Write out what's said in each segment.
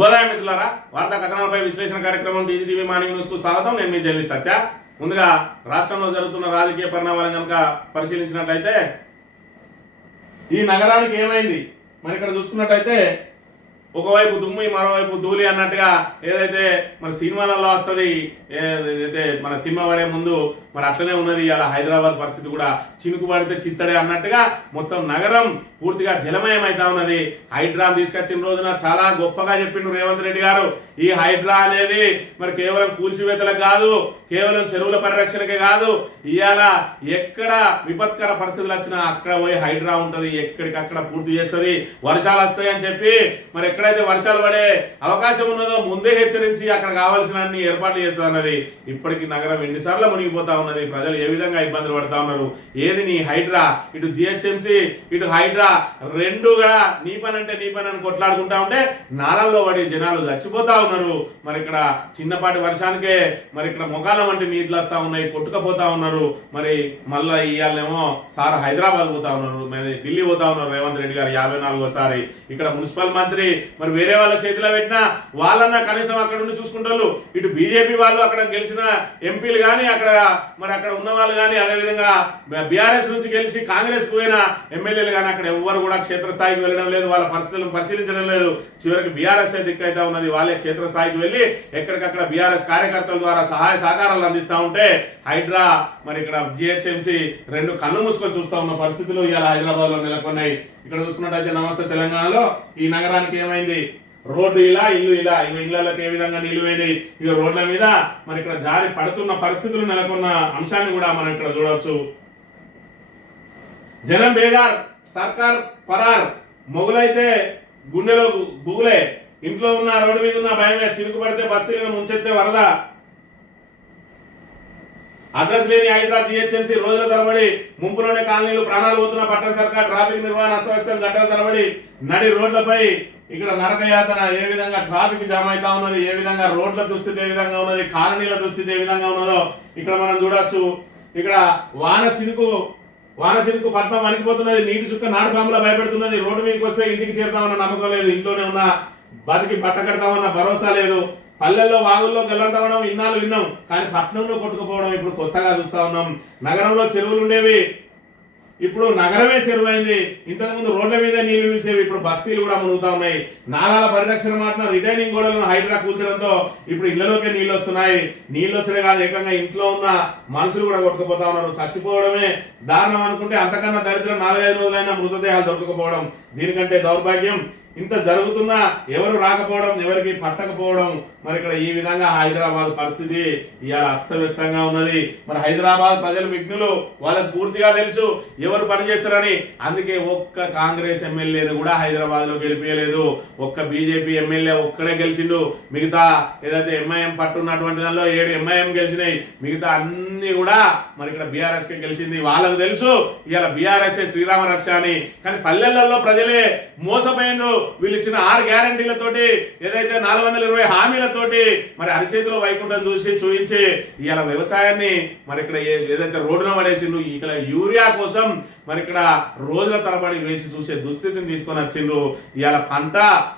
శుభోదయం మిత్రులారా. వార్తా కథనాలపై విశ్లేషణ కార్యక్రమం టీజీటీవీ మార్నింగ్ న్యూస్కు స్వాగతం. నేను మీ జల్లి సత్య. ముందుగా రాష్ట్రంలో జరుగుతున్న రాజకీయ పరిణామాలను కనుక పరిశీలించినట్లయితే ఈ నగరానికి ఏమైంది? మరి ఇక్కడ చూసుకున్నట్టయితే ఒకవైపు దుమ్మి మరోవైపు ధూళి అన్నట్టుగా ఏదైతే మన సినిమాలలో వస్తుంది ఏదైతే మన సినిమా పడే ముందు మరి అట్లనే ఉన్నది ఇలా హైదరాబాద్ పరిస్థితి కూడా చినుకు పడితే చిత్తడే అన్నట్టుగా మొత్తం నగరం పూర్తిగా జలమయం అవుతా ఉన్నది. హైడ్రా తీసుకొచ్చిన రోజున చాలా గొప్పగా చెప్పిండు రేవంత్ రెడ్డి గారు. ఈ హైడ్రా అనేది మరి కేవలం కూల్చివేతలకు కాదు కేవలం చెరువుల పరిరక్షణకే కాదు ఇవాళ ఎక్కడ విపత్కర పరిస్థితులు వచ్చినా అక్కడ పోయి హైడ్రా ఉంటుంది ఎక్కడికక్కడ పూర్తి చేస్తుంది వర్షాలు వస్తాయి అని చెప్పి మరి ఎక్కడైతే వర్షాలు పడే అవకాశం ఉన్నదో ముందే హెచ్చరించి అక్కడ కావాల్సిన అన్ని ఏర్పాట్లు చేస్తుంది అన్నది ఇప్పటికి నగరం ఎన్నిసార్లు మునిగిపోతా ఉన్నది. ప్రజలు ఏ విధంగా ఇబ్బందులు పడతా ఉన్నారు? ఏది నీ హైడ్రా? ఇటు జిహెచ్ఎంసి ఇటు హైడ్రా రెండు కూడా నీ పని అంటే నీ పని అని కొట్లాడుకుంటా ఉంటే నాళల్లో పడి జనాలు చచ్చిపోతా ఉన్నారు. మరి ఇక్కడ చిన్నపాటి వర్షానికే మరి ఇక్కడ మొకాలం వంటి నీళ్ళు వస్తా ఉన్నాయి కొట్టుకపోతా ఉన్నారు. మరి మళ్ళా ఇవాళేమో సార్ హైదరాబాద్ పోతా ఉన్నారు. మరి ఢిల్లీ పోతా ఉన్నారు రేవంత్ రెడ్డి గారు యాభై నాలుగోసారి. ఇక్కడ మున్సిపల్ మంత్రి మరి వేరే వాళ్ళ చేతిలో పెట్టినా వాళ్ళన్నా కనీసం అక్కడ ఉండి చూసుకుంటారు. ఇటు బీజేపీ వాళ్ళు అక్కడ గెలిచిన ఎంపీలు కానీ అక్కడ మరి అక్కడ ఉన్న వాళ్ళు కానీ అదేవిధంగా బీఆర్ఎస్ నుంచి గెలిచి కాంగ్రెస్ పోయిన ఎమ్మెల్యేలు కానీ అక్కడ ఎవ్వరు కూడా క్షేత్రస్థాయికి వెళ్ళడం లేదు. వాళ్ళ పరిస్థితులను పరిశీలించడం లేదు. చివరికి బీఆర్ఎస్ దిక్కైతే ఉన్నది. వాళ్ళే క్షేత్రస్థాయికి వెళ్ళి ఎక్కడికక్కడ బీఆర్ఎస్ కార్యకర్తల ద్వారా సహాయ సహకారాలు అందిస్తా ఉంటే హైడ్రా మరి ఇక్కడ జిహెచ్ఎంసీ రెండు కళ్ళు మూసుకొని చూస్తా ఉన్న పరిస్థితులు ఇవాళ హైదరాబాద్లో నెలకొన్నాయి. ఇక్కడ చూసుకున్నట్టయితే నమస్తే తెలంగాణలో ఈ నగరానికి ఏమైంది? రోడ్డు ఇలా ఇల్లు ఇలా. ఇవి ఇళ్ళకి ఏ విధంగా నిలువైంది ఇవి ఇక రోడ్ల మీద మరి ఇక్కడ జారి పడుతున్న పరిస్థితులు నెలకొన్న అంశాన్ని కూడా మనం ఇక్కడ చూడవచ్చు. జనం బేగార్ సర్కార్ పరార్ మొగులైతే గుండెలో బుగులే. ఇంట్లో ఉన్న రోడ్డు మీద ఉన్న భయంగా చినుకు పడితే బస్తీలను ముంచెత్తే వరద. అడ్రస్ లేని హైదరాబాద్ జిహెచ్ఎంసీ రోజుల తరబడి ముంపులోనే కాలనీలు ప్రాణాలు పోతున్న పట్టణ సర్కార్ ట్రాఫిక్ నిర్వహణ అస్తవ్యస్తం గంటల తరబడి నడి రోడ్లపై ఇక్కడ నరక యాతన ఏ విధంగా ట్రాఫిక్ జామ్ అవుతా ఉన్నది ఏ విధంగా రోడ్ల దుస్థితి ఏ విధంగా ఉన్నది కాలనీల దుస్థితి ఏ విధంగా ఉన్నదో ఇక్కడ మనం చూడొచ్చు. ఇక్కడ వాన చినుకు వాన చినుకు పట్నం వణికిపోతున్నది నీటి చుక్క నాటు పాములా భయపెడుతున్నది రోడ్డు మీదకి వస్తే ఇంటికి చేరుతామన్న నమ్మకం లేదు ఇంట్లోనే ఉన్న బతికి బట్ట కడతామన్న భరోసా లేదు. పల్లెల్లో వాగుల్లో గల్లంతవడం ఇన్నాళ్ళు విన్నాం. కానీ పట్టణంలో కొట్టుకుపోవడం ఇప్పుడు కొత్తగా చూస్తా ఉన్నాం. నగరంలో చెరువులు ఉండేవి. ఇప్పుడు నగరమే చెరువైంది. ఇంతకుముందు రోడ్ల మీద నీళ్ళు నిలిచేవి. ఇప్పుడు బస్తీలు కూడా మునుగుతా ఉన్నాయి. నాలాల పరిరక్షణ మాటన రిటైనింగ్ గోడలను హైడ్రా కూల్చడంతో ఇప్పుడు ఇళ్ళలోకే నీళ్ళు వస్తున్నాయి. నీళ్ళు వచ్చడే కాదు. ఏకంగా ఇంట్లో ఉన్న మనుషులు కూడా కొట్టుకుపోతా ఉన్నారు. చచ్చిపోవడమే దారుణం అనుకుంటే అంతకన్నా దరిద్రం నాలుగైదు రోజులైనా మృతదేహాలు దొరకకపోవడం దీనికంటే దౌర్భాగ్యం. ఇంత జరుగుతున్నా ఎవరు రాకపోవడం ఎవరికి పట్టకపోవడం మరి ఇక్కడ ఈ విధంగా హైదరాబాద్ పరిస్థితి ఇవాళ అస్తవ్యస్తంగా ఉన్నది. మరి హైదరాబాద్ ప్రజలు విఘ్నులు వాళ్ళకి పూర్తిగా తెలుసు ఎవరు పనిచేస్తారని. అందుకే ఒక్క కాంగ్రెస్ ఎమ్మెల్యేని కూడా హైదరాబాద్లో గెలిపించలేదు ఒక్క బీజేపీ ఎమ్మెల్యే ఒక్కడే గెలిచిండు. మిగతా ఏదైతే ఎంఐఎం పట్టున్నటువంటి దానిలో ఏడు ఎంఐఎం గెలిచినాయి. మిగతా అన్ని కూడా మరి ఇక్కడ బీఆర్ఎస్కే గెలిచింది. వాళ్ళకు తెలుసు ఇవాళ బీఆర్ఎస్ శ్రీరామ రక్ష అని. కానీ పల్లెలలో ప్రజలే మోసపోయినరు వీళ్ళు ఇచ్చిన ఆరు గ్యారంటీలతోటి ఏదైతే నాలుగు వందల ఇరవై హామీలతోటి మరి అరిచేతిలో వైకుంఠం చూసి చూయించి ఇవాళ వ్యవసాయాన్ని మరి ఇక్కడ ఏదైతే రోడ్డున పడేసిండ్రు ఇక్కడ యూరియా కోసం మరి ఇక్కడ రోజుల తరబడి వేచి చూసే దుస్థితిని తీసుకొని వచ్చిండ్రు. ఇవాళ పంట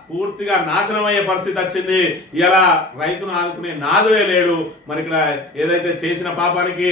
పూర్తిగా నాశనం అయ్యే పరిస్థితి వచ్చింది. ఇలా రైతును ఆదుకునే నాదులే లేడు. మరి ఇక్కడ ఏదైతే చేసిన పాపానికి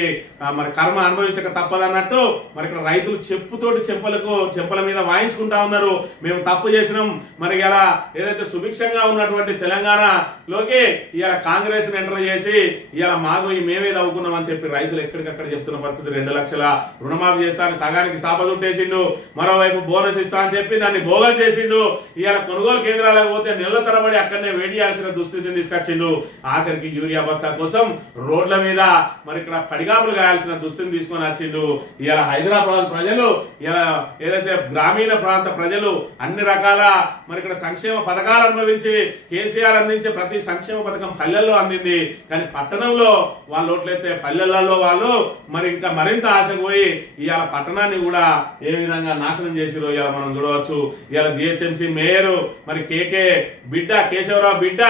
మరి కర్మ అనుభవించక తప్పదన్నట్టు మరి ఇక్కడ రైతులు చెప్పుతోటి చెంపలకు చెంపల మీద వాయించుకుంటా ఉన్నారు. మేము తప్పు చేసినాం. మరి ఇలా ఏదైతే సుభిక్షంగా ఉన్నటువంటి తెలంగాణలోకి ఇవాళ కాంగ్రెస్ ఎంటర్ చేసి ఇవాళ మాకు మేమే తవ్వుకున్నామని చెప్పి రైతులు ఎక్కడికక్కడ చెప్తున్న పరిస్థితి. రెండు లక్షల రుణమాఫీ చేస్తారని సగానికి సగానికి సాపదుట్టేసిండు మరోవైపు బోనస్ ఇస్తా అని చెప్పి దాన్ని బోగల్ చేసిండు. ఇవాళ కొనుగోలు కేంద్రాలకు పోతే నెలల తరబడి అక్కడనే వేడి చేయాల్సిన దుస్థితిని తీసుకొచ్చిండు. ఆఖరికి యూరియా బస్తా కోసం రోడ్ల మీద మరి ఇక్కడ పడిగాపులు గాయాల్సిన దుస్థితిని తీసుకొని వచ్చిండు. ఇలా హైదరాబాద్ ప్రజలు ఇలా ఏదైతే గ్రామీణ ప్రాంత ప్రజలు అన్ని రకాల మరి ఇక్కడ సంక్షేమ పథకాలు అనుభవించి కేసీఆర్ అందించే ప్రతి సంక్షేమ పథకం పల్లెల్లో అందింది. కానీ పట్టణంలో వాళ్ళు ఓట్లయితే పల్లెలలో వాళ్ళు మరి ఇంకా మరింత ఆశకు పోయి ఇవాళ పట్టణాన్ని కూడా ఏ విధంగా నాశనం చేసిరో ఇలా మనం చూడవచ్చు. ఇలా జిహెచ్ఎంసీ మేయర్ మరి కేకే బిడ్డ కేశవరావు బిడ్డ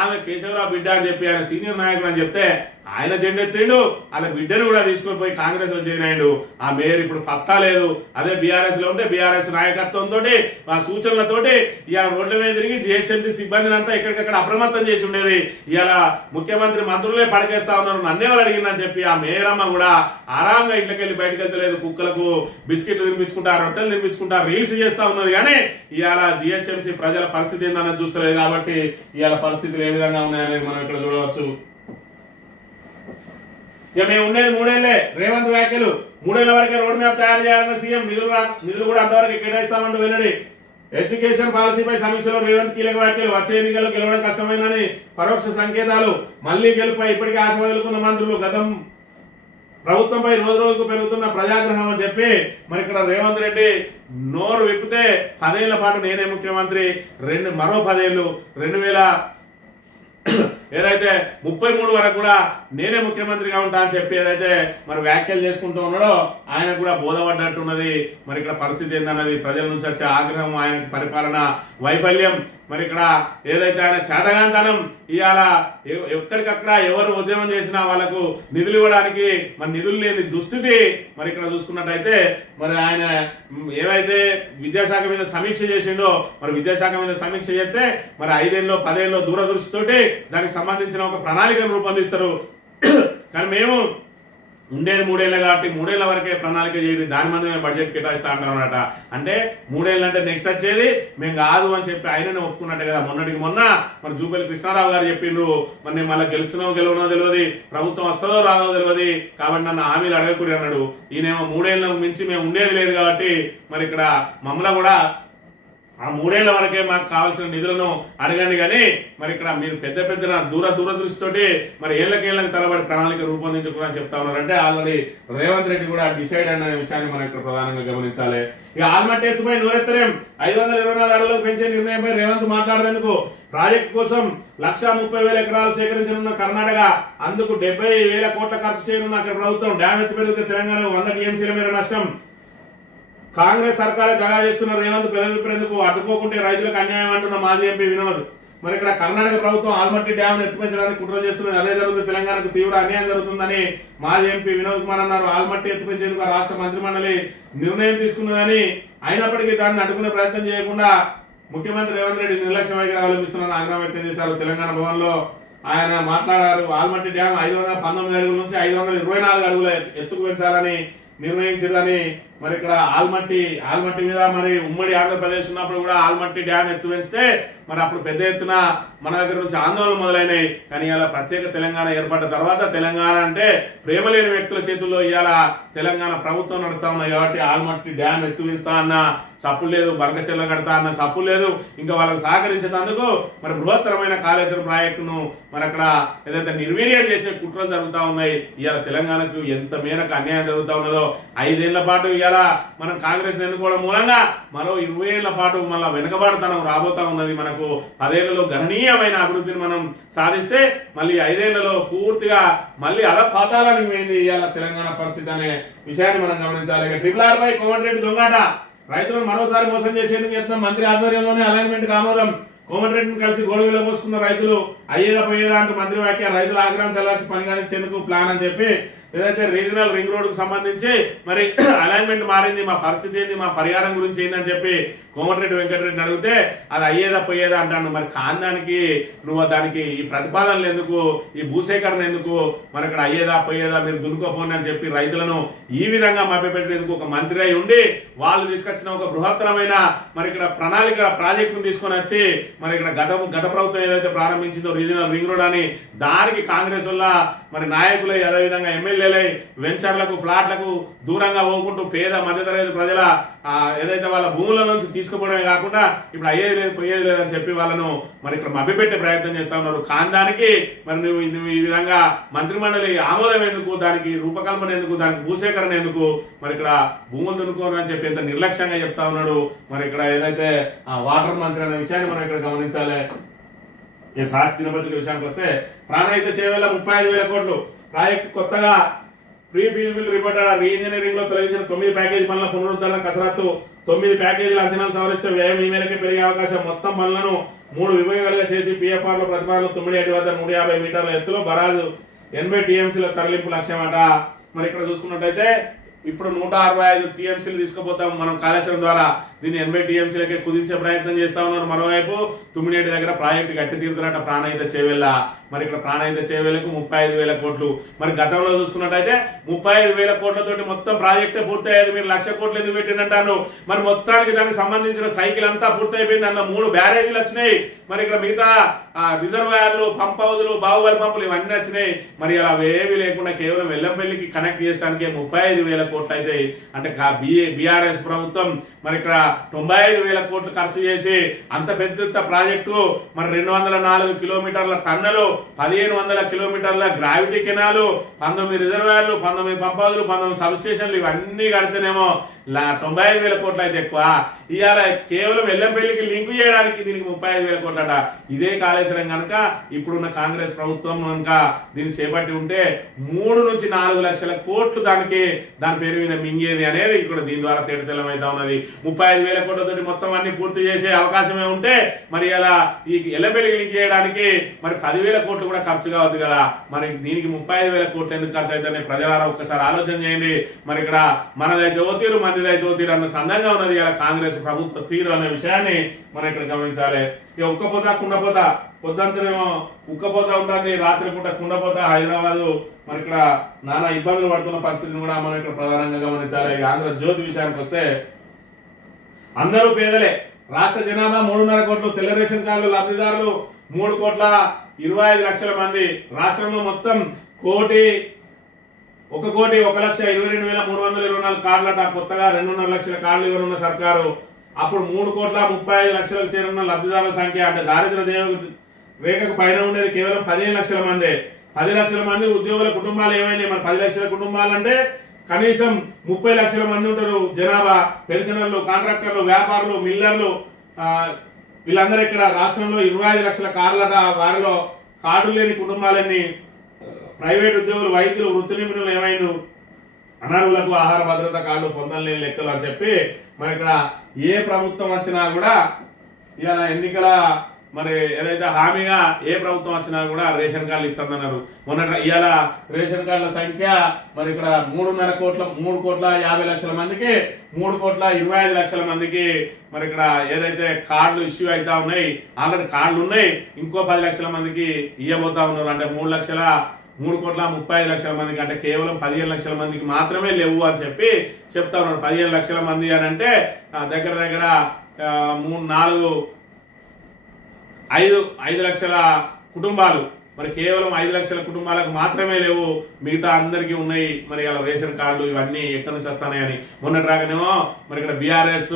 ఆమె కేశవరావు బిడ్డ అని చెప్పి ఆయన సీనియర్ నాయకుడు అని చెప్తే ఆయన జెండెత్తిండు వాళ్ళ బిడ్డను కూడా తీసుకొని పోయి కాంగ్రెస్లో జాయిన్ అయ్యిండు. ఆ మేయర్ ఇప్పుడు పత్తా లేదు. అదే బీఆర్ఎస్లో ఉంటే బీఆర్ఎస్ నాయకత్వంతో ఆ సూచనలతోటి ఇలా రోడ్ల మీద తిరిగి జిహెచ్ఎంసీ సిబ్బందిని అంతా ఎక్కడికక్కడ అప్రమత్తం చేసి ఉండేది. ఇవాళ ముఖ్యమంత్రి మంత్రులే పడకేస్తా ఉన్నారు. నన్నే వాళ్ళు అడిగిందని చెప్పి ఆ మేయరమ్మ కూడా ఆరాంగా ఇంట్లోకి వెళ్ళి బయటకు వెళ్తలేదు. కుక్కలకు బిస్కెట్లు తినిపించుకుంటా రొట్టెలు తినిపించుకుంటా రీల్స్ చేస్తా ఉన్నది. కానీ ఇవాళ జిహెచ్ఎంసీ ప్రజల పరిస్థితి ఏందన్నది చూస్తలేదు కాబట్టి ఇవాళ పరిస్థితులు ఏ విధంగా ఉన్నాయనేది మనం ఇక్కడ చూడవచ్చు. ఇక మేము ఉండేది మూడేళ్ళే. రేవంత్ వ్యాఖ్యలు. మూడేళ్ళ వరకే రోడ్ మ్యాప్ తయారు చేయాలన్న సీఎం నిధులు నిధులు కూడా అంతవరకు కేటాయిస్తామంటూ వెల్లడి ఎడ్యుకేషన్ పాలసీపై సమీక్షలో రేవంత్ కీలక వ్యాఖ్యలు. వచ్చే ఎన్నికల్లో గెలవడం కష్టమైందని పరోక్ష సంకేతాలు. మళ్ళీ గెలుపై ఇప్పటికే ఆశ వదులుకున్న మంత్రులు గతం ప్రభుత్వంపై రోజు రోజుకు పెరుగుతున్న ప్రజాగ్రహం అని చెప్పి మరి ఇక్కడ రేవంత్ రెడ్డి నోరు విప్పితే పదేళ్ళ పాటు నేనే ముఖ్యమంత్రి. రెండు మరో పదేళ్ళు రెండు వేల ఏదైతే ముప్పై మూడు వరకు కూడా నేనే ముఖ్యమంత్రిగా ఉంటా అని చెప్పి ఏదైతే మరి వ్యాఖ్యలు చేసుకుంటూ ఉన్నాడో ఆయన కూడా బోధపడ్డట్టున్నది. మరి ఇక్కడ పరిస్థితి ఏందన్నది ప్రజల నుంచి వచ్చే ఆగ్రహం ఆయన పరిపాలన వైఫల్యం. మరి ఇక్కడ ఏదైతే ఆయన చేతగాంతనం ఇవాళ ఎక్కడికక్కడ ఎవరు ఉద్యమం చేసినా వాళ్ళకు నిధులు ఇవ్వడానికి మరి నిధులు లేని దుస్థితి మరి ఇక్కడ చూసుకున్నట్టయితే మరి ఆయన ఏవైతే విద్యాశాఖ మీద సమీక్ష చేసిండో మరి విద్యాశాఖ మీద సమీక్ష చేస్తే మరి ఐదేళ్ళు పదేళ్ళు దూరదృష్టితోటి దానికి సంబంధించిన ఒక ప్రణాళికను రూపొందిస్తారు. కానీ మేము ఉండేది మూడేళ్ళు కాబట్టి మూడేళ్ళ వరకే ప్రణాళిక చేయండి దాని మీద మేము బడ్జెట్ కేటాయిస్తా అంటామన్నమాట అంటే మూడేళ్ళు అంటే నెక్స్ట్ వచ్చేది మేము కాదు అని చెప్పి ఆయననే ఒప్పుకున్నట్టే కదా. మొన్నటికి మొన్న మరి జూపల్లి కృష్ణారావు గారు చెప్పిండ్రు. మరి నేను మళ్ళీ గెలిచినో గెలవనో తెలియదు. ప్రభుత్వం వస్తుందో రాదో తెలియదు. కాబట్టి నన్ను హామీలు అడగకూడదు అన్నాడు. ఈయనేమో మూడేళ్ళ మించి మేము ఉండేది లేదు కాబట్టి మరి ఇక్కడ మమ్మల్ని కూడా ఆ మూడేళ్ళ వరకే మాకు కావాల్సిన నిధులను అడగండి కానీ మరి ఇక్కడ మీరు పెద్ద పెద్ద దూర దూరదృష్టితోటి మరి ఏళ్ళకేళ్ళకి తరబడి ప్రణాళిక రూపొందించుకోవాలని చెప్తా ఉన్నారంటే ఆల్రెడీ రేవంత్ రెడ్డి కూడా డిసైడ్ అనే విషయాన్ని మనం ఇక్కడ ప్రధానంగా గమనించాలి. ఇక ఆల్మట్ ఎత్తుపై నూరెత్తరేం ఐదు వందల ఇరవై నాలుగు అడుగులకు పెంచే నిర్ణయంపై రేవంత్ మాట్లాడేందుకు ప్రాజెక్టు కోసం లక్ష ముప్పై వేల ఎకరాలు సేకరించనున్న కర్ణాటక అందుకు డెబ్బై వేల కోట్ల ఖర్చు చేయనున్న అక్కడ ప్రభుత్వం డ్యామ్ ఎత్తు పెరిగితే తెలంగాణ వంద టీఎంసీల మేర నష్టం. కాంగ్రెస్ సర్కారే దగా చేస్తున్న రేవంత్ పెదవిప్పేందుకు అడ్డుకోకుంటే రైతులకు అన్యాయం అంటున్న మాజీ ఎంపీ వినోద్. మరి ఇక్కడ కర్ణాటక ప్రభుత్వం ఆల్మట్టి డ్యామ్ ఎత్తిపెంచడానికి కుట్ర చేస్తున్నది అదే జరుగుతుంది. తెలంగాణకు తీవ్ర అన్యాయం జరుగుతుందని మాజీ ఎంపీ వినోద్ కుమార్ అన్నారు. ఆల్మట్టి ఎత్తిపెంచేందుకు రాష్ట్ర రాష్ట్ర మంత్రిమండలి నిర్ణయం తీసుకున్నదని అయినప్పటికీ దాన్ని అడ్డుకునే ప్రయత్నం చేయకుండా ముఖ్యమంత్రి రేవంత్ రెడ్డి నిర్లక్ష్య వైఖరి అవలంబిస్తున్నారని ఆగ్రహం వ్యక్తం చేశారు. తెలంగాణ భవన్లో ఆయన మాట్లాడారు. ఆల్మట్టి డ్యామ్ ఐదు వందల పంతొమ్మిది అడుగుల నుంచి ఐదు వందల ఇరవై నాలుగు అడుగుల ఎత్తుకు పెంచాలని నిర్ణయించారని మరి ఇక్కడ ఆల్మట్టి ఆల్మట్టి మీద మరి ఉమ్మడి ఆంధ్రప్రదేశ్ ఉన్నప్పుడు కూడా ఆల్మట్టి డ్యామ్ ఎత్తు పెంచితే మరి అప్పుడు పెద్ద ఎత్తున మన దగ్గర నుంచి ఆందోళన మొదలైనాయి. కానీ ఇలా ప్రత్యేక తెలంగాణ ఏర్పడ్డ తర్వాత తెలంగాణ అంటే ప్రేమ లేని వ్యక్తుల చేతుల్లో ఇవాళ తెలంగాణ ప్రభుత్వం నడుస్తా ఉన్నాయి కాబట్టి ఆల్మట్టి డ్యామ్ ఎత్తు పెంచుతా అన్న చప్పులు లేదు బరకచెల్ల కడతా అన్న చప్పులు లేదు. ఇంకా వాళ్ళకు సహకరించేందుకు మరి బృహత్తరమైన కాళేశ్వరం ప్రాజెక్టును మరి అక్కడ ఏదైతే నిర్వీర్యం చేసే కుట్రలు జరుగుతూ ఉన్నాయి ఇవాళ తెలంగాణకు ఎంత మేరకు అన్యాయం జరుగుతూ ఉన్నదో ఐదేళ్ళ పాటు ఇవాళ మనం కాంగ్రెస్ ఎన్నుకోవడం మూలంగా మరో ఇరవై ఏళ్ళ పాటు మళ్ళీ వెనుకబాటుతనం రాబోతా ఉన్నది మనకు. పదేళ్ళలో గణనీయమైన అభివృద్ధిని మనం సాధిస్తే మళ్ళీ ఐదేళ్ళలో పూర్తిగా మళ్ళీ అద పాతాలని పోయింది ఇవాళ తెలంగాణ పరిస్థితి అనే విషయాన్ని మనం గమనించాలి. ఇక ట్రిపుల్ ఆర్ పై కోమటిరెడ్డి దొంగాట. రైతులను మరోసారి మోసం చేసేందుకు యత్నం మంత్రి ఆధ్వర్యంలోనే అలైన్మెంట్ ఆమోదం. కోమటిరెడ్డిని కలిసి గొడవలో పోసుకున్న రైతులు అయ్యేదా పోయేదా అంటూ మంత్రి వాక్య రైతుల ఆగ్రహం చల్లార్చి పని కానిచ్చేందుకు ప్లాన్ అని చెప్పి ఏదైతే రీజనల్ రింగ్ రోడ్కు సంబంధించి మరి అలైన్మెంట్ మారింది మా పరిస్థితి ఏంది మా పరిహారం గురించి ఏందని చెప్పి కోమటిరెడ్డి వెంకటరెడ్డిని అడిగితే అది అయ్యేదా పోయేదా? అంటాను మరి కాందానికి నువ్వు దానికి ఈ ప్రతిపాదనలు ఎందుకు ఈ భూసేకరణ ఎందుకు మరి ఇక్కడ అయ్యేదా పోయేదా మీరు దున్నుకోపోండి అని చెప్పి రైతులను ఈ విధంగా మభ్యపెట్టేందుకు ఒక మంత్రి అయి ఉండి వాళ్ళు తీసుకొచ్చిన ఒక బృహత్తరమైన మరి ఇక్కడ ప్రణాళిక ప్రాజెక్టును తీసుకొని వచ్చి మరి ఇక్కడ గత గత ప్రభుత్వం ఏదైతే ప్రారంభించిందో రీజనల్ రింగ్ రోడ్ అని దానికి కాంగ్రెస్ వల్ల మరి నాయకులై అదేవిధంగా ఎమ్మెల్యేలై వెంచర్లకు ఫ్లాట్లకు దూరంగా పోకుంటూ పేద మధ్యతరగతి ప్రజల ఏదైతే వాళ్ళ భూముల నుంచి తీసుకుపోవడమే కాకుండా ఇప్పుడు అయ్యేది లేదు పోయేది లేదని చెప్పి వాళ్ళను మరి ఇక్కడ మభ్యపెట్టే ప్రయత్నం చేస్తా ఉన్నారు. కాందానికి మరి నువ్వు నువ్వు ఈ విధంగా మంత్రిమండలి ఆమోదం ఎందుకు దానికి రూపకల్పన ఎందుకు దానికి భూసేకరణ ఎందుకు మరి ఇక్కడ భూములు దున్నుకోరు అని చెప్పి ఎంత నిర్లక్ష్యంగా చెప్తా ఉన్నాడు. మరి ఇక్కడ ఏదైతే ఆ వాటర్ మంత్రి అనే విషయాన్ని మనం ఇక్కడ గమనించాలి. సాక్షి దినపత్రిక విషయానికి వస్తే ప్రాణహిత చేవేల ముప్పై ఐదు వేల కోట్లు. ప్రాజెక్టు కొత్తగా ప్రీ ఫీజిబుల్ రిపోర్ట్ రీ ఇంజనీరింగ్లో తొలగించిన తొమ్మిది ప్యాకేజీ పనుల పునరుద్ధరణ కసరత్తు. తొమ్మిది ప్యాకేజీల అంచనాలు సవరిస్తే వ్యయం ఈ మేరకు పెరిగే అవకాశం. మొత్తం పనులను మూడు విభాగాలుగా చేసి పిఎఫ్ఆర్లో ప్రతిపాదనలు తొమ్మిది ఏడు వద్ద నూట యాభై మీటర్ల ఎత్తులో బరాజు ఎనభై టీఎంసీల తరలింపు లక్ష్యం అట మరి ఇక్కడ చూసుకున్నట్టయితే ఇప్పుడు నూట అరవై ఐదు టీఎంసీలు తీసుకుపోతాం మనం కాళేశ్వరం ద్వారా. దీన్ని ఎనభై టీఎంసీలకే కుదించే ప్రయత్నం చేస్తా ఉన్నారు. మరోవైపు తుమ్మినేటి దగ్గర ప్రాజెక్టు గట్టి తీరుతున్నట్ట ప్రాణహిత చేవెళ్ళ. మరి ఇక్కడ ప్రాణహిత చేవేలకు ముప్పై ఐదు వేల కోట్లు. మరి గతంలో చూసుకున్నట్టయితే ముప్పై ఐదు వేల కోట్లతోటి మొత్తం ప్రాజెక్టే పూర్తయ్యేది. మీరు లక్ష కోట్లు ఎందుకు పెట్టినంటాను మరి మొత్తానికి దానికి సంబంధించిన సైకిల్ అంతా పూర్తయిపోయింది అందులో మూడు బ్యారేజీలు వచ్చినాయి. మరి ఇక్కడ మిగతా ఆ, రిజర్వాయర్లు పంప్ హౌజులు బాహుబలి పంపులు ఇవన్నీ వచ్చినాయి. మరి అలా అవేవి లేకుండా కేవలం వెల్లంపల్లికి కనెక్ట్ చేయడానికి ముప్పై ఐదు వేల కోట్లు అయితే అంటే బీఆర్ఎస్ ప్రభుత్వం మరి ఇక్కడ తొంభై ఐదు వేల కోట్లు ఖర్చు చేసి అంత పెద్ద ప్రాజెక్టు మరి రెండు వందల నాలుగు కిలోమీటర్ల టన్నులు పదిహేను వందల కిలోమీటర్ల గ్రావిటీ కెనాలు పంతొమ్మిది రిజర్వాయర్లు పంతొమ్మిది పంపాదులు పంతొమ్మిది సబ్స్టేషన్లు ఇవన్నీ కడితేనేమో తొంభై ఐదు వేల కోట్లు అయితే ఎక్కువ. ఇవాళ కేవలం ఎల్లంపల్లికి లింక్ చేయడానికి దీనికి ముప్పై ఐదు వేల కోట్లట. ఇదే కాళేశ్వరం కనుక ఇప్పుడున్న కాంగ్రెస్ ప్రభుత్వం కనుక దీన్ని చేపట్టి ఉంటే మూడు నుంచి నాలుగు లక్షల కోట్లు దానికి దాని పేరు మీద మింగేది అనేది ఇక్కడ దీని ద్వారా తేటతెల్లమైతా ఉన్నది. ముప్పై ఐదు వేల కోట్లతోటి మొత్తం అన్ని పూర్తి చేసే అవకాశమే ఉంటే మరి అలా ఈ ఎల్లంపల్లికి లింక్ చేయడానికి మరి పదివేల కోట్లు కూడా ఖర్చు కావద్దు కదా. మరి దీనికి ముప్పై ఐదు వేల కోట్లు ఎందుకు ఖర్చు అవుతుంది ప్రజలారా ఒక్కసారి ఆలోచన చేయండి. మరి ఇక్కడ మనదైతే ఓ తీరు మందిదైతే తీరు. అన్న చందంగా ఉన్నది. ఇలా కాంగ్రెస్ ప్రభుత్వ తీరు అనే విషయాన్ని మనం ఇక్కడ గమనించాలి. ఇక ఉక్కపోత కుండపోత. పొద్దంతనేమో ఉక్కపోత ఉంటుంది. రాత్రి పూట కుండపోత. హైదరాబాద్ మరి ఇక్కడ నానా ఇబ్బందులు పడుతున్న పరిస్థితిని కూడా మనం ఇక్కడ ప్రధానంగా గమనించాలి. ఇక ఆంధ్ర జ్యోతి విషయానికి వస్తే అందరూ పేదలే. రాష్ట్ర జనాభా మూడున్నర కోట్లు. తెల్ల రేషన్ కార్డు లబ్ధిదారులు మూడు కోట్ల ఇరవై ఐదు లక్షల మంది. రాష్ట్రంలో మొత్తం కోటి ఒక కోటి ఒక లక్ష ఇరవై రెండు వేల మూడు వందల ఇరవై నాలుగు కార్లట కొత్తగా రెండున్నర లక్షల కార్లు ఇవ్వనున్న సర్కారు. అప్పుడు మూడు కోట్ల ముప్పై ఐదు లక్షలకు చేరున్న లబ్ధిదారుల సంఖ్య అంటే దారిద్ర దేవ రేఖకు పైన ఉండేది కేవలం పదిహేను లక్షల మందే. పది లక్షల మంది ఉద్యోగుల కుటుంబాలు ఏమైనాయి మరి పది లక్షల కుటుంబాలు అంటే కనీసం ముప్పై లక్షల మంది ఉంటారు. జనాభా పెన్షనర్లు కాంట్రాక్టర్లు వ్యాపారులు మిల్లర్లు వీళ్ళందరూ ఇక్కడ రాష్ట్రంలో ఇరవై ఐదు లక్షల కార్లట వారిలో కార్డు లేని కుటుంబాలన్నీ ప్రైవేట్ ఉద్యోగులు వైద్యులు వృత్తి నిపుణులు ఏమైనా అనర్హులకు ఆహార భద్రత కార్డు పొందలేని లెక్కలు అని చెప్పి మరి ఇక్కడ ఏ ప్రభుత్వం వచ్చినా కూడా ఇవాళ ఎన్నికల మరి ఏదైతే హామీగా ఏ ప్రభుత్వం వచ్చినా కూడా రేషన్ కార్డులు ఇస్తుందన్నారు మొన్న ఇవాళ రేషన్ కార్డుల సంఖ్య మరి ఇక్కడ మూడున్నర కోట్ల మూడు కోట్ల యాభై లక్షల మందికి మూడు కోట్ల ఇరవై ఐదు లక్షల మందికి మరి ఇక్కడ ఏదైతే కార్డులు ఇష్యూ అవుతా ఉన్నాయి ఆల్రెడీ కార్డులు ఉన్నాయి ఇంకో పది లక్షల మందికి ఇవ్వబోతా ఉన్నారు. అంటే మూడు లక్షల మూడు కోట్ల ముప్పై ఐదు లక్షల మందికి అంటే కేవలం పదిహేను లక్షల మందికి మాత్రమే లేవు అని చెప్పి చెప్తా ఉన్నాడు. పదిహేను లక్షల మంది అని అంటే దగ్గర దగ్గర మూడు నాలుగు ఐదు ఐదు లక్షల కుటుంబాలు మరి కేవలం ఐదు లక్షల కుటుంబాలకు మాత్రమే లేవు మిగతా అందరికీ ఉన్నాయి. మరి అలా రేషన్ కార్డులు ఇవన్నీ ఎక్కడి నుంచి అని మొన్నటి రాకనేమో మరి ఇక్కడ బీఆర్ఎస్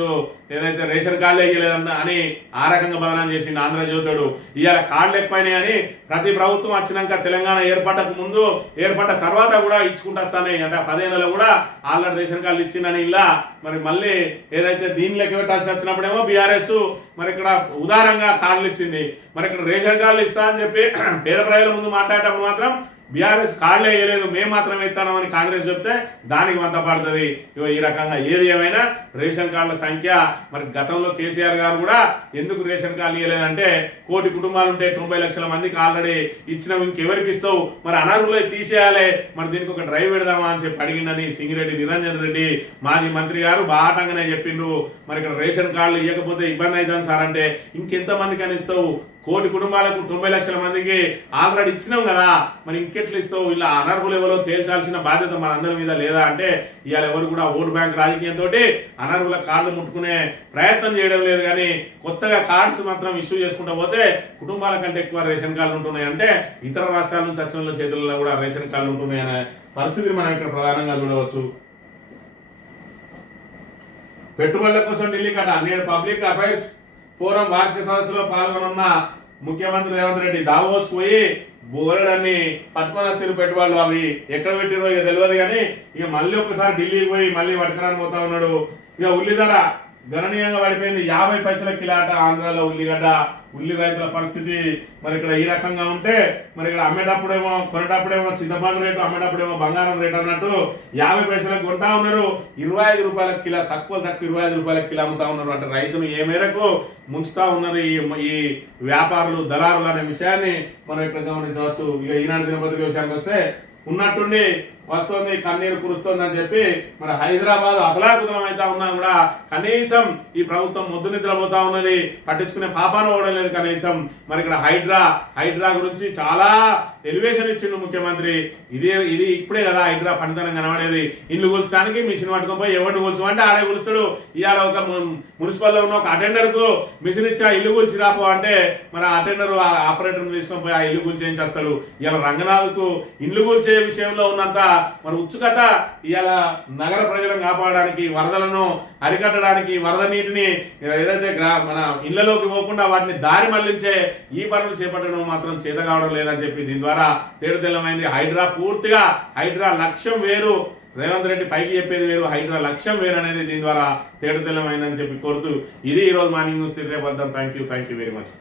ఏదైతే రేషన్ కార్డులు వేయలేదన్న అని ఆ రకంగా బదనాం చేసింది ఆంధ్రజ్యోతుడు ఇవాళ కార్డులు లేకపోయినాయి అని ప్రతి ప్రభుత్వం వచ్చినాక తెలంగాణ ఏర్పడక ముందు ఏర్పడ్డ తర్వాత కూడా ఇచ్చుకుంటాస్తానే అంటే పదేళ్ళలో కూడా ఆల్రెడీ రేషన్ కార్డులు ఇచ్చిందని ఇలా మరి మళ్ళీ ఏదైతే దీని లెక్క పెట్టాల్సి వచ్చినప్పుడేమో బీఆర్ఎస్ మరి ఇక్కడ ఉదారంగా కార్డులు ఇచ్చింది మరి ఇక్కడ రేషన్ కార్డులు ఇస్తా అని చెప్పి పేద ప్రజల ముందు మాట్లాడేటప్పుడు మాత్రం బీఆర్ఎస్ కార్డులే వేయలేదు మేము మాత్రమే ఇస్తామని కాంగ్రెస్ చెప్తే దానికి వంత పడుతుంది. ఈ రకంగా ఏది ఏమైనా రేషన్ కార్డుల సంఖ్య మరి గతంలో కేసీఆర్ గారు కూడా ఎందుకు రేషన్ కార్డు ఇవ్వలేదంటే కోటి కుటుంబాలు ఉంటే తొంభై లక్షల మందికి ఆల్రెడీ ఇచ్చిన ఇంకెవరికి ఇస్తావు? మరి అనర్హులు తీసేయాలి. మరి దీనికి ఒక డ్రైవ్ పెడదామా అని చెప్పి అడిగిందని సింగిరెడ్డి నిరంజన్ రెడ్డి మాజీ మంత్రి గారు బాటంగానే చెప్పిండ్రు. మరి ఇక్కడ రేషన్ కార్డులు ఇవ్వకపోతే ఇబ్బంది అవుతుంది సార్ అంటే ఇంకెంత మందికి అని ఇస్తావు? కోటి కుటుంబాలకు తొంభై లక్షల మందికి ఆల్రెడీ ఇచ్చినాం కదా. మరి ఇంకెట్లు ఇస్తావు? ఇలా అనర్హులు ఎవరో తేల్చాల్సిన బాధ్యత మన అందరి మీద లేదా అంటే ఇవాళ ఎవరు కూడా ఓటు బ్యాంక్ రాజకీయంతో అనర్హుల కార్డు ముట్టుకునే ప్రయత్నం చేయడం లేదు కానీ కొత్తగా కార్డ్స్ మాత్రం ఇష్యూ చేసుకుంటా పోతే కుటుంబాల కంటే ఎక్కువ రేషన్ కార్డులు ఉంటున్నాయి. అంటే ఇతర రాష్ట్రాల నుంచి వచ్చిన చేతుల్లో కూడా రేషన్ కార్డులు ఉంటున్నాయనే పరిస్థితిని మనం ఇక్కడ ప్రధానంగా చూడవచ్చు. పెట్టుబడుల కోసం ఢిల్లీ కట నేడు పబ్లిక్ అఫైర్స్ ఫోరం వార్షిక సదస్సులో పాల్గొనున్న ముఖ్యమంత్రి రేవంత్ రెడ్డి దావోస్ పోయి బోరెడన్ని పట్టుకొని వచ్చారు పెట్టుబడులు అవి ఎక్కడ పెట్టిరో ఇక తెలియదు కానీ ఇక మళ్ళీ ఒకసారి ఢిల్లీకి పోయి మళ్ళీ పట్టుకురాని పోతా ఉన్నాడు. ఇక ఉల్లి ధర గణనీయంగా పడిపోయింది. యాభై పైసల కిలాట ఆంధ్రాలో ఉల్లిగడ్డ ఉల్లి రైతుల పరిస్థితి మరి ఇక్కడ ఈ రకంగా ఉంటే మరి ఇక్కడ అమ్మేటప్పుడేమో కొనేటప్పుడేమో చింతపండు రేటు అమ్మేటప్పుడేమో బంగారం రేటు అన్నట్టు యాభై పైసలకు కొంటా ఉన్నారు. ఇరవై ఐదు రూపాయల కిలో తక్కువ తక్కువ ఇరవై ఐదు రూపాయల కిలో అమ్ముతా ఉన్నారు. అంటే రైతును ఏ మేరకు ముంచుతా ఉన్నారు ఈ ఈ వ్యాపారులు దళారులు అనే విషయాన్ని మనం ఇక్కడ గమనించవచ్చు. ఇక ఈనాడు దినపత్రిక విషయానికి వస్తే ఉన్నట్టుండి వస్తుంది కన్నీరు కురుస్తుంది అని చెప్పి మరి హైదరాబాద్ అతలాకుతలం అయితే ఉన్నా కూడా కనీసం ఈ ప్రభుత్వం మొద్దు నిద్రపోతా ఉన్నది పట్టించుకునే పాపాన ఓడలేదు లేదు కనీసం. మరి ఇక్కడ హైడ్రా హైడ్రా గురించి చాలా ఎలివేషన్ ఇచ్చిండు ముఖ్యమంత్రి. ఇదే ఇది ఇప్పుడే కదా హైడ్రా పనితనం కనబడేది. ఇల్లు కూల్చడానికి మిషన్ పట్టుకొని పోయి ఎవరిని కూల్చు అంటే ఆడే కూలుస్తాడు. ఇవాళ ఒక మున్సిపల్లో ఉన్న ఒక అటెండర్కు మిషన్ ఇచ్చి ఆ ఇల్లు కూల్చి రాపో అంటే మరి అటెండర్ ఆపరేటర్ తీసుకొని పోయి ఆ ఇల్లు కూల్చేయించేస్తాడు. ఇలా రంగనాథ్కు ఇల్లు కూల్చే విషయంలో ఉన్నంత మన ఉత్సుకత ఇవాళ నగర ప్రజలను కాపాడడానికి వరదలను అరికట్టడానికి వరద నీటిని ఏదైతే మన ఇళ్ళలోకి పోకుండా వాటిని దారి మళ్ళించే ఈ పనులు చేపట్టడం మాత్రం చేత కావడం లేదని చెప్పి దీని ద్వారా తేడు తెల్లమైంది హైడ్రా పూర్తిగా హైడ్రా లక్ష్యం వేరు. రేవంత్ రెడ్డి పైకి చెప్పేది వేరు. హైడ్రా లక్ష్యం వేరు అనేది దీని ద్వారా తేడు తెల్లమైందని చెప్పి కోరుతూ ఇది ఈ రోజు మార్నింగ్ న్యూస్ తిరిగే thank you thank you very much